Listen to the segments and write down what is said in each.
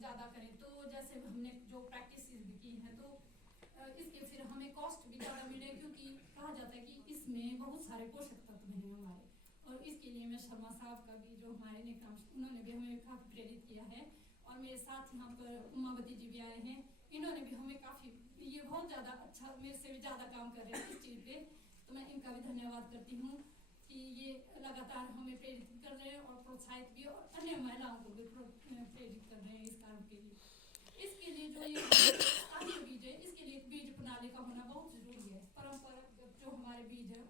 ज़्यादा करें तो जैसे हमने जो प्रैक्टिस भी की है तो इसके फिर हमें कॉस्ट भी ज़्यादा मिले, क्योंकि कहा जाता है कि इसमें बहुत सारे पोषक तत्व हैं हमारे। और इसके लिए मैं शर्मा साहब का भी, जो हमारे निकाम, उन्होंने भी हमें काफ़ी प्रेरित किया है। और मेरे साथ यहाँ पर उमावती जी भी आए हैं, इन्होंने भी हमें काफ़ी, ये बहुत ज़्यादा अच्छा, मेरे से भी ज़्यादा काम कर रहे हैं इस चीज़ पे, तो मैं इनका भी धन्यवाद करती हूँ कि ये लगातार हमें प्रेरित कर रहे हैं और प्रोत्साहित भी, और अन्य महिलाओं को भी प्रेरित कर रहे हैं इस काम के लिए। इसके लिए जो ये स्थानीय बीज है, इसके लिए बीज प्रणाली का होना बहुत जरूरी है। परंपरागत जो हमारे बीज है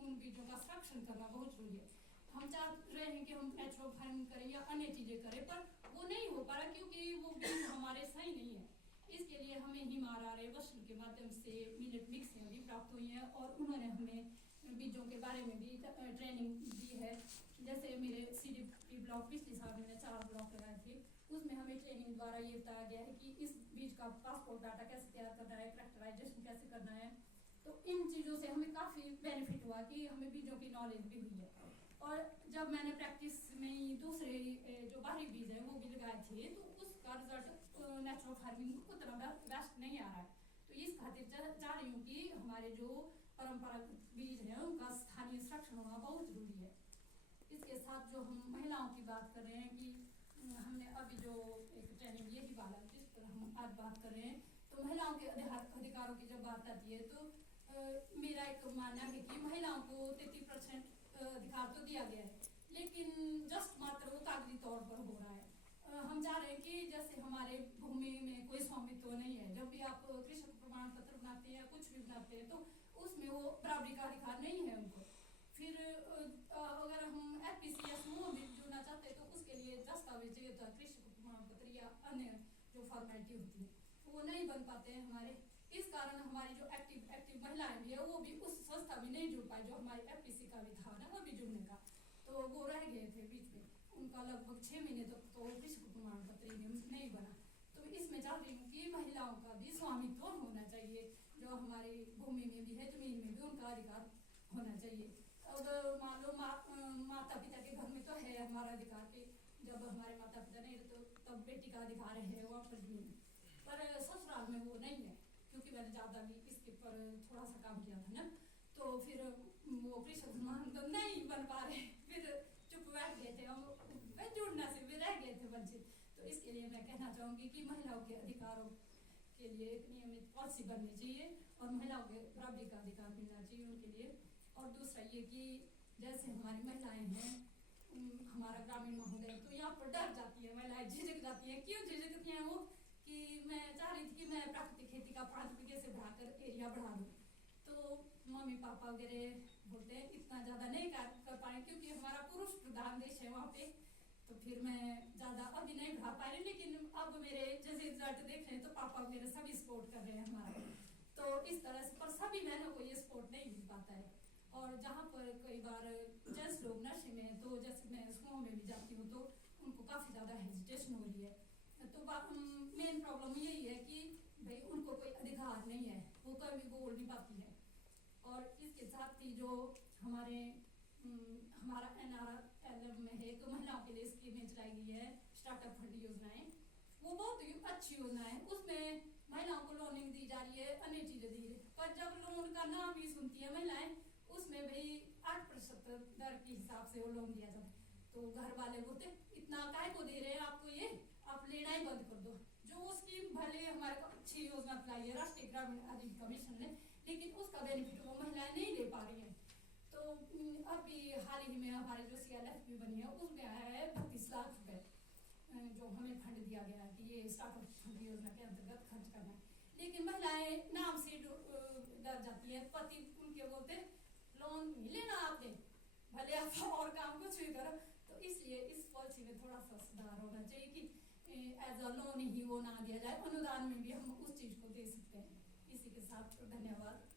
उन बीजों का संरक्षण करना बहुत जरूरी है। हम चाह रहे हैं कि हम नेचुरल फार्मिंग करें या अन्य चीज़ें करें, पर वो नहीं हो पा रहा क्योंकि वो बीज हमारे सही नहीं है। इसके लिए हमें हिमालय वस्त्र के माध्यम से मिलेट मिक्स भी प्राप्त हुई है, और उन्होंने हमें बीजों के बारे में भी ट्रेनिंग दी है। जैसे मेरे CDP ब्लॉक पिछले साल मैंने 4 ब्लॉक लगाए थे, उसमें हमें ट्रेनिंग द्वारा ये बताया गया है कि इस बीज का पासपोर्ट डाटा कैसे तैयार करना है, कैरेक्टराइजेशन कैसे करना है। तो इन चीज़ों से हमें काफ़ी बेनिफिट हुआ कि हमें बीजों की नॉलेज भी हुई है। और जब मैंने प्रैक्टिस में दूसरे जो बाहरी बीज है वो भी लगाए थे, तो उसका रिजल्ट नेचुरल फार्मिंग उतना बेस्ट नहीं आ रहा है। तो इस खातिर चाह रही हूँ कि हमारे जो परंपरागत बीज है उनका स्थानीय संरक्षण होना बहुत जरूरी है। इसके साथ जो हम महिलाओं की बात कर रहे हैं कि हमने अभी जो एक ट्रेनिंग ये ही वाला जिस पर हम आज बात कर रहे हैं, तो महिलाओं के अधिकारों की जब बात आती है तो मेरा एक मानना है कि महिलाओं को 33% अधिकार तो दिया गया है, लेकिन जस्ट मात्र वो कागजी तौर पर हो रहा है। हम चाह रहे हैं कि जैसे हमारे भूमि में कोई स्वामित्व तो नहीं है, जब भी आप कृषक प्रमाण पत्र बनाते हैं या कुछ भी बनाते हैं तो उसमें वो बराबरी का अधिकार नहीं है उनको। फिर अगर हम FPC या समूह में जुड़ना चाहते हैं तो उसके लिए दस्तावेज चाहिए होता है, कृषि प्रमाण पत्र या अन्य जो फॉर्मेलिटी होती है वो नहीं बन पाते हैं हमारे। इस कारण हमारी जो एक्टिव महिलाएं भी है वो भी उस संस्था में नहीं जुड़ पाई, जो हमारी FPC का भी था ना वो भी जुड़ने का, तो वो रह गए थे बीच में। उनका लगभग 6 महीने तक तो कृषि प्रमाण पत्र नहीं बना। तो इसमें चाह रही हूँ कि महिलाओं का भी स्वामित्व होना चाहिए, जो हमारी भूमि में भी है, जमीन में भी उनका अधिकार होना चाहिए। अब मान लो माता पिता के घर में तो है हमारा अधिकार कि जब हमारे माता पिता नहीं तो तब बेटी का अधिकार है वहाँ पर जमीन, पर ससुराल में वो नहीं है, क्योंकि मैंने ज़्यादा भी इसके पर थोड़ा सा काम किया था ना, तो फिर वो कृषक प्रमाण तो नहीं बन पा रहे, फिर चुप बैठ गए थे हम, जुड़ना से भी रह गए थे वंचित। तो इसके लिए मैं कहना चाहूँगी कि महिलाओं के अधिकारों के लिए एक नियमित पॉलिसी बननी चाहिए और महिलाओं के बराबरी का अधिकार मिलना चाहिए उनके लिए। और दूसरा ये कि जैसे हमारी महिलाएं हैं, हमारा ग्रामीण माहौल है, तो यहाँ पर डर जाती है महिलाएं, झिझक जाती हैं। क्यों झिझकती हैं वो कि मैं चाह रही थी कि मैं प्राकृतिक खेती का 5 बीघे से बढ़ाकर एरिया बढ़ा दूँ, तो मम्मी पापा वगैरह बोलते हैं इतना ज़्यादा नहीं कर पाए क्योंकि हमारा पुरुष प्रधान देश है वहाँ पे, तो फिर मैं ज़्यादा अभी नहीं बढ़ा पा रही। लेकिन अब मेरे जैसे रिजल्ट देख रहे हैं तो पापा मेरे सभी सपोर्ट कर रहे हैं हमारा, तो इस तरह से, पर सभी बहनों को ये सपोर्ट नहीं मिल पाता है। और जहाँ पर कई बार जेंट्स लोग नशे में, तो जैसे मैं समूह में भी जाती हूँ तो उनको काफ़ी ज़्यादा हेजिटेशन हो रही है। तो मेन प्रॉब्लम यही है कि भाई उनको कोई अधिकार नहीं है, वो कभी बोल नहीं पाती है। और इसके साथ ही जो हमारा NRLM में है, तो महिलाओं के लिए स्कीमें चलाई गई है, स्टार्टअप फंड योजनाएं, वो बहुत ही अच्छी योजना है। उसमें महिलाओं को लोनिंग दी जा रही है, अन्य चीज़ें दी रही है, पर जब लोन का नाम भी सुनती है महिलाएं, उसमें भाई 8% दर के हिसाब से वो लोन दिया जाता है, तो घर वाले बोलते इतना काय को दे रहे हैं आपको, ये आप लेना ही बंद कर दो। जो स्कीम भले हमारे को अच्छी योजना चलाई है राष्ट्रीय ग्रामीण आजीविका मिशन ने, लेकिन उसका बेनिफिट वो महिलाएं नहीं ले पा रही हैं। तो अभी हाल ही में हमारे जो CLF बनी है उसमें आया है 32 लाख रुपए, जो हमें फंड दिया गया है कि ये स्टार्टअप फंड योजना के अंतर्गत खर्च करना है। लेकिन महिलाएं नाम से डर जाती है, पति उनके बोलते लोन नहीं लेना आपने, भले आप और काम कुछ भी करो। तो इसलिए इस पॉलिसी में थोड़ा सा सुधार होना चाहिए कि एज अ लोन ही वो ना दिया जाए, अनुदान में भी हम उस चीज़ को दे सकते हैं। इसी के साथ धन्यवाद।